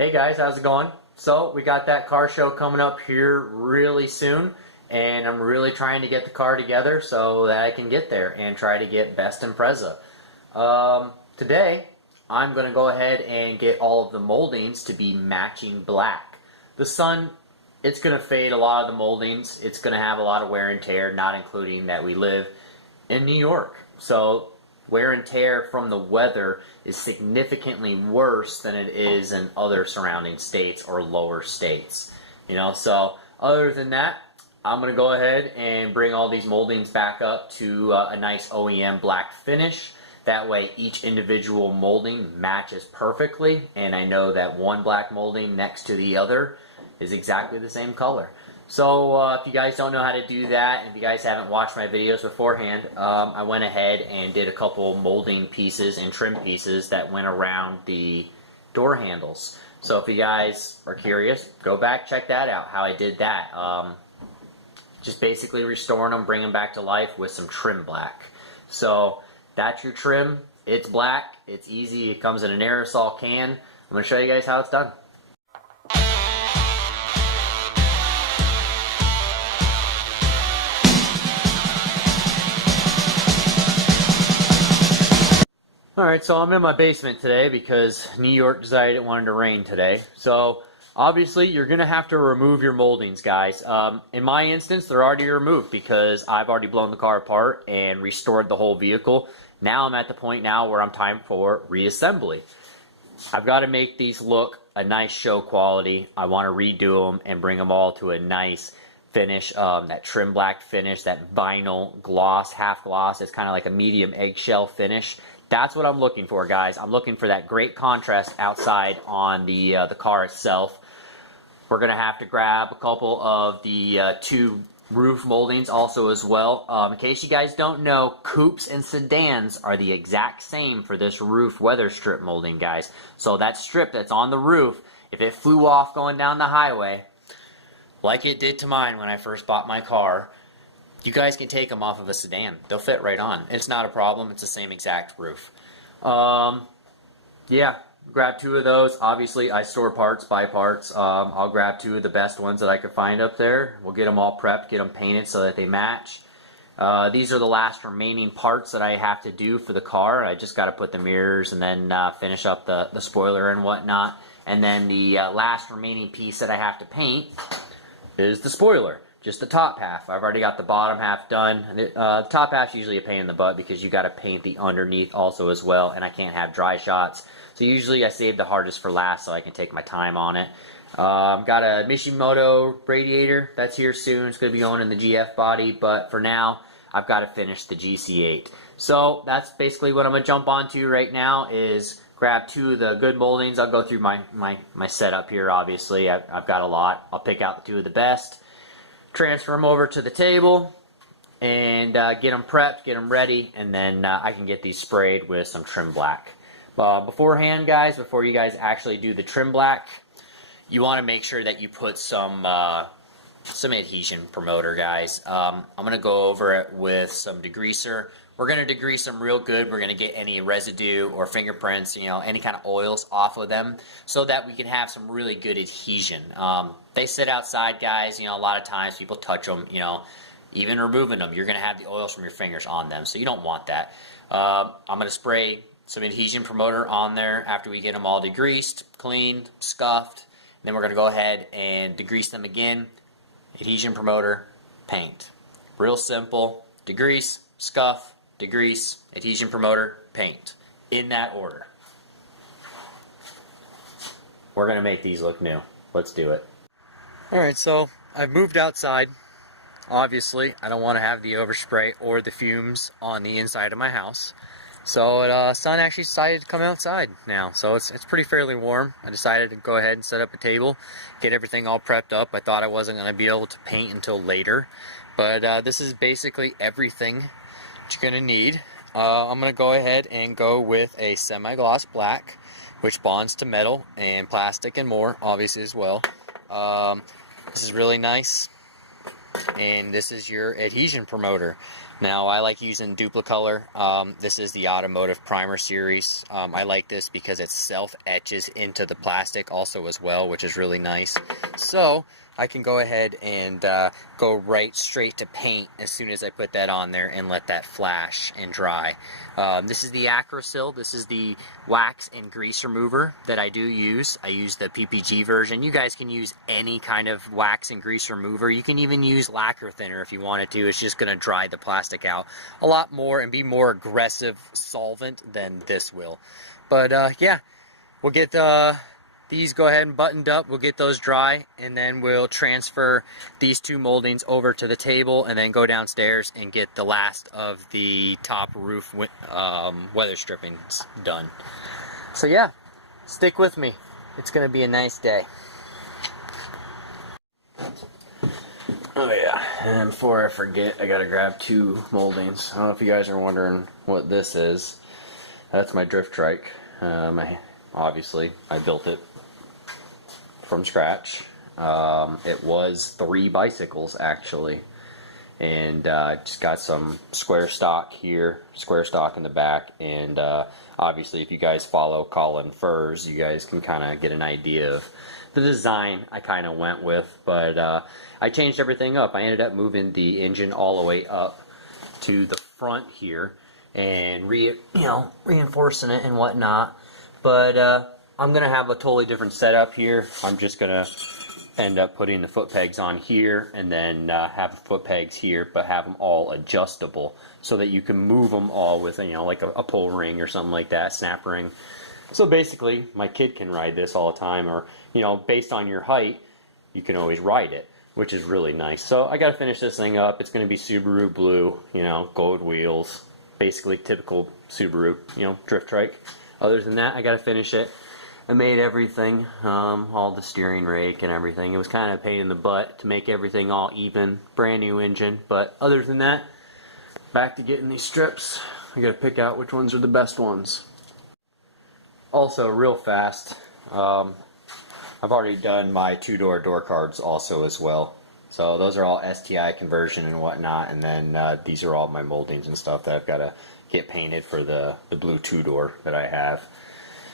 Hey guys, how's it going? So we got that car show coming up here really soon, and I'm really trying to get the car together so that I can get there and try to get best Impreza. Today I'm going to go ahead and get all of the moldings to be matching black. The sun, it's going to fade a lot of the moldings. It's going to have a lot of wear and tear, not including that we live in New York. So wear and tear from the weather is significantly worse than it is in other surrounding states or lower states. So other than that, I'm going to go ahead and bring all these moldings back up to a nice OEM black finish. That way each individual molding matches perfectly, and I know that one black molding next to the other is exactly the same color. So if you guys don't know how to do that, and if you guys haven't watched my videos beforehand, I went ahead and did a couple molding pieces and trim pieces that went around the door handles. So if you guys are curious, go back, check that out, how I did that. Just basically restoring them, bringing them back to life with some trim black. So that's your trim. It's black, it's easy, it comes in an aerosol can. I'm going to show you guys how it's done. Alright, so I'm in my basement today because New York decided it wanted to rain today. So obviously you're going to have to remove your moldings, guys. In my instance, they're already removed because I've already blown the car apart and restored the whole vehicle. Now I'm at the point now where I'm time for reassembly. I've got to make these look a nice show quality. I want to redo them and bring them all to a nice finish, that trim black finish, that vinyl gloss, half gloss. It's kind of like a medium eggshell finish. That's what I'm looking for, guys. I'm looking for that great contrast outside on the car itself. We're going to have to grab a couple of the two roof moldings also as well. In case you guys don't know, coupes and sedans are the exact same for this roof weather strip molding, guys. So that strip that's on the roof, if it flew off going down the highway, like it did to mine when I first bought my car, you guys can take them off of a sedan. They'll fit right on. It's not a problem. It's the same exact roof. Yeah, grab two of those. Obviously, I store parts, buy parts. I'll grab two of the best ones that I could find up there. We'll get them all prepped, get them painted so that they match. These are the last remaining parts that I have to do for the car. I just got to put the mirrors and then finish up the spoiler and whatnot. And then the last remaining piece that I have to paint is the spoiler. Just the top half. I've already got the bottom half done. The top half's usually a pain in the butt because you got to paint the underneath also as well, and I can't have dry shots. So usually I save the hardest for last so I can take my time on it. Got a Mishimoto radiator that's here soon. It's going to be going in the GF body, but for now I've got to finish the Gc8. So that's basically what I'm going to jump onto right now is grab two of the good moldings. I'll go through my setup here, obviously. I've got a lot. I'll pick out the two of the best, transfer them over to the table, and get them prepped, get them ready, and then I can get these sprayed with some trim black. Beforehand, guys, before you guys actually do the trim black, you want to make sure that you put some adhesion promoter, guys. I'm going to go over it with some degreaser. We're going to degrease them real good. We're going to get any residue or fingerprints, any kind of oils off of them so that we can have some really good adhesion. They sit outside, guys. A lot of times people touch them, even removing them, you're going to have the oils from your fingers on them, so you don't want that. I'm going to spray some adhesion promoter on there after we get them all degreased, cleaned, scuffed. Then we're going to go ahead and degrease them again. Adhesion promoter, paint. Real simple. Degrease, scuff, degrease, adhesion promoter, paint. In that order. We're going to make these look new. Let's do it. Alright, so I've moved outside. Obviously, I don't want to have the overspray or the fumes on the inside of my house. So the sun actually decided to come outside now. So it's pretty fairly warm. I decided to go ahead and set up a table, get everything all prepped up. I thought I wasn't going to be able to paint until later. But this is basically everything that you're going to need. I'm going to go ahead and go with a semi-gloss black, which bonds to metal and plastic and more, obviously, as well. This is really nice. And this is your adhesion promoter. Now I like using Duplicolor. This is the Automotive Primer series. I like this because it self-etches into the plastic also as well, which is really nice. So I can go ahead and go right straight to paint as soon as I put that on there and let that flash and dry. This is the Acrysil. This is the wax and grease remover that I do use. I use the PPG version. You guys can use any kind of wax and grease remover. You can even use lacquer thinner if you wanted to. It's just going to dry the plastic out a lot more and be more aggressive solvent than this will. But yeah, we'll get these go ahead and buttoned up. We'll get those dry, and then we'll transfer these two moldings over to the table and then go downstairs and get the last of the top roof weather strippings done. So yeah, stick with me. It's gonna be a nice day. Oh yeah, and before I forget, I gotta grab two moldings. I don't know if you guys are wondering what this is. That's my drift trike. Obviously, I built it from scratch. It was 3 bicycles actually, and just got some square stock here, square stock in the back, and obviously if you guys follow Colin Furs, you guys can kind of get an idea of the design I kind of went with. But I changed everything up. I ended up moving the engine all the way up to the front here and reinforcing it and whatnot. But I'm gonna have a totally different setup here. I'm just gonna end up putting the foot pegs on here, and then have the foot pegs here, but have them all adjustable so that you can move them all with like a pull ring or something like that, snap ring. So basically, my kid can ride this all the time, or based on your height, you can always ride it, which is really nice. So I got to finish this thing up. It's going to be Subaru blue, gold wheels, basically typical Subaru, drift trike. Other than that, I got to finish it. I made everything, all the steering rake and everything. It was kind of a pain in the butt to make everything all even. Brand new engine, but other than that, back to getting these strips. I got to pick out which ones are the best ones. Also, real fast, I've already done my 2-door door cards also as well. So those are all STI conversion and whatnot, and then these are all my moldings and stuff that I've got to get painted for the blue 2-door that I have.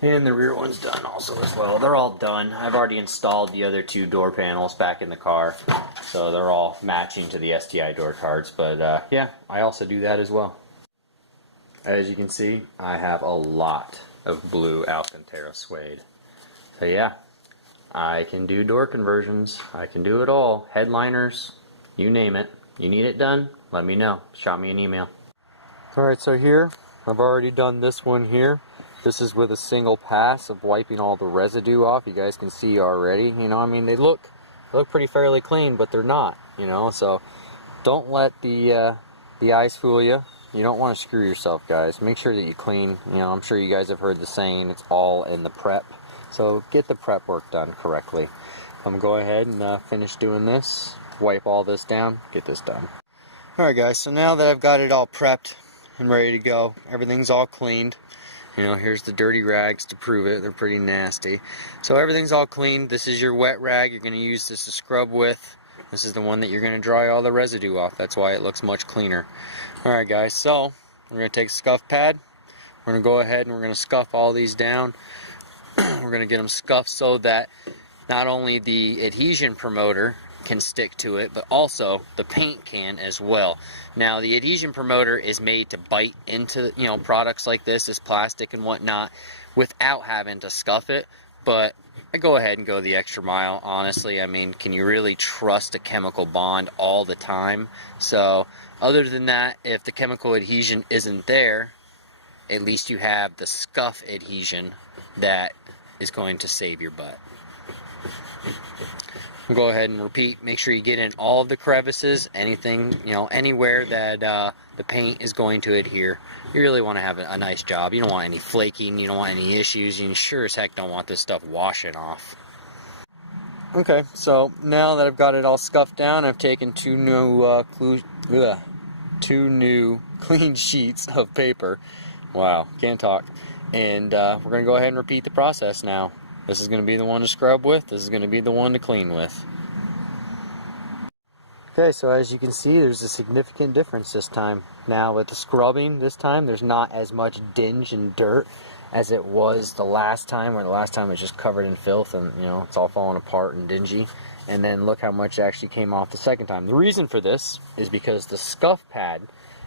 And the rear one's done also as well. They're all done. I've already installed the other 2 door panels back in the car, so they're all matching to the STI door cards. But yeah, I also do that as well. As you can see, I have a lot of blue Alcantara suede. So yeah, I can do door conversions. I can do it all. Headliners, you name it. You need it done? Let me know. Shot me an email. Alright, so here, I've already done this one here. This is with a single pass of wiping all the residue off. You guys can see already. I mean, they look pretty fairly clean, but they're not. So don't let the eyes fool you. You don't want to screw yourself, guys. Make sure that you clean. I'm sure you guys have heard the saying, it's all in the prep. So get the prep work done correctly. I'm going to go ahead and finish doing this, wipe all this down, get this done. Alright guys, so now that I've got it all prepped and ready to go, everything's all cleaned. Here's the dirty rags to prove it. They're pretty nasty. So everything's all cleaned. This is your wet rag. You're going to use this to scrub with. This is the one that you're going to dry all the residue off. That's why it looks much cleaner. Alright guys, so we're going to take a scuff pad. We're going to go ahead and we're going to scuff all these down. We're going to get them scuffed so that not only the adhesion promoter can stick to it, but also the paint can as well. Now the adhesion promoter is made to bite into products like this plastic and whatnot without having to scuff it, but I go ahead and go the extra mile. Honestly, I mean, can you really trust a chemical bond all the time? So other than that, if the chemical adhesion isn't there, at least you have the scuff adhesion that is going to save your butt. Go ahead and repeat. Make sure you get in all of the crevices, anything, anywhere that the paint is going to adhere. You really want to have a nice job. You don't want any flaking. You don't want any issues. You sure as heck don't want this stuff washing off. Okay, so now that I've got it all scuffed down, I've taken two new clean sheets of paper. Wow, can't talk. And we're going to go ahead and repeat the process now. This is going to be the one to scrub with. This is going to be the one to clean with. Okay, so as you can see, there's a significant difference this time. Now with the scrubbing this time, there's not as much dinge and dirt as it was the last time, where the last time it was just covered in filth and, you know, it's all falling apart and dingy. And then look how much actually came off the second time. The reason for this is because the scuff pad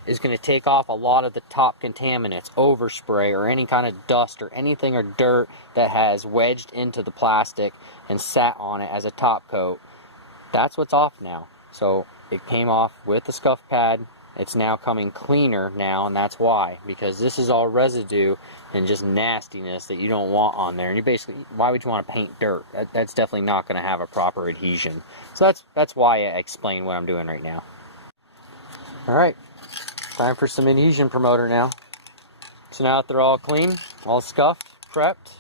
is going to take off a lot of the top contaminants, overspray, or any kind of dust or anything or dirt that has wedged into the plastic and sat on it as a top coat. That's what's off now. So it came off with the scuff pad. It's now coming cleaner now, and that's why, because this is all residue and just nastiness that you don't want on there. And you basically, why would you want to paint dirt? That's definitely not going to have a proper adhesion. So that's why I explain what I'm doing right now. All right, time for some adhesion promoter now. So now that they're all clean, all scuffed, prepped,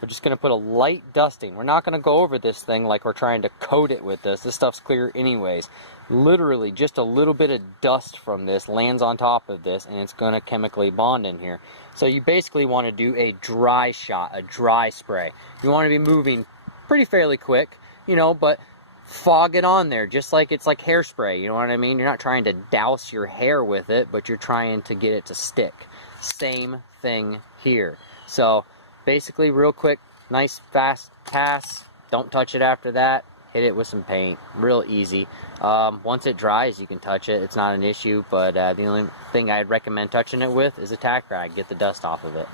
we're just going to put a light dusting. We're not going to go over this thing like we're trying to coat it with this. This stuff's clear anyways. Literally, just a little bit of dust from this lands on top of this, and it's going to chemically bond in here. So you basically want to do a dry shot, a dry spray. You want to be moving pretty fairly quick, you know, but fog it on there, just like it's like hairspray, you know what I mean? You're not trying to douse your hair with it, but you're trying to get it to stick. Same thing here. So basically, real quick, nice fast pass. Don't touch it after that. Hit it with some paint. Real easy. Once it dries, you can touch it. It's not an issue, but the only thing I'd recommend touching it with is a tack rag. Get the dust off of it.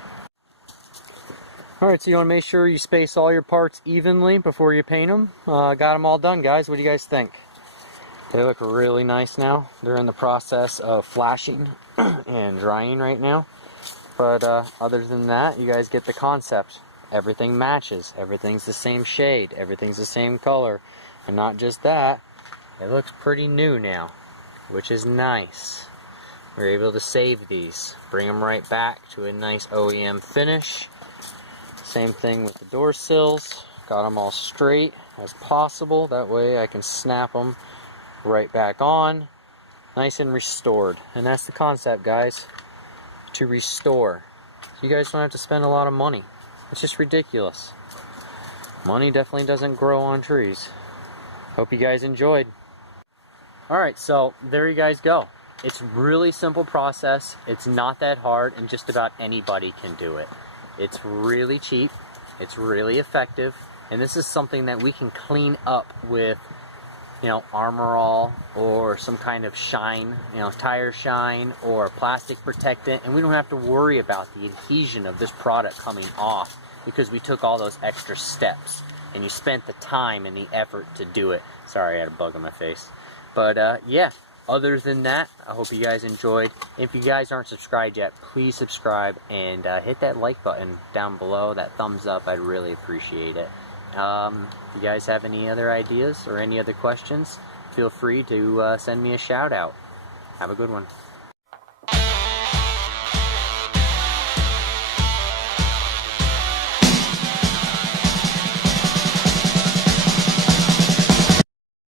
Alright, so you want to make sure you space all your parts evenly before you paint them. Got them all done, guys. What do you guys think? They look really nice now. They're in the process of flashing and drying right now. But other than that, you guys get the concept. Everything matches. Everything's the same shade. Everything's the same color. And not just that, it looks pretty new now, which is nice. We're able to save these. Bring them right back to a nice OEM finish. Same thing with the door sills. Got them all straight as possible. That way I can snap them right back on. Nice and restored. And that's the concept, guys. To restore. You guys don't have to spend a lot of money. It's just ridiculous. Money definitely doesn't grow on trees. Hope you guys enjoyed. Alright, so there you guys go. It's really simple process. It's not that hard, and just about anybody can do it. It's really cheap. It's really effective. And this is something that we can clean up with, you know, Armor All or some kind of shine, you know, tire shine or plastic protectant, and we don't have to worry about the adhesion of this product coming off because we took all those extra steps and you spent the time and the effort to do it. Sorry, I had a bug on my face. But yeah, other than that, I hope you guys enjoyed. If you guys aren't subscribed yet, please subscribe and hit that like button down below, that thumbs up. I'd really appreciate it. If you guys have any other ideas or any other questions, feel free to send me a shout out. Have a good one.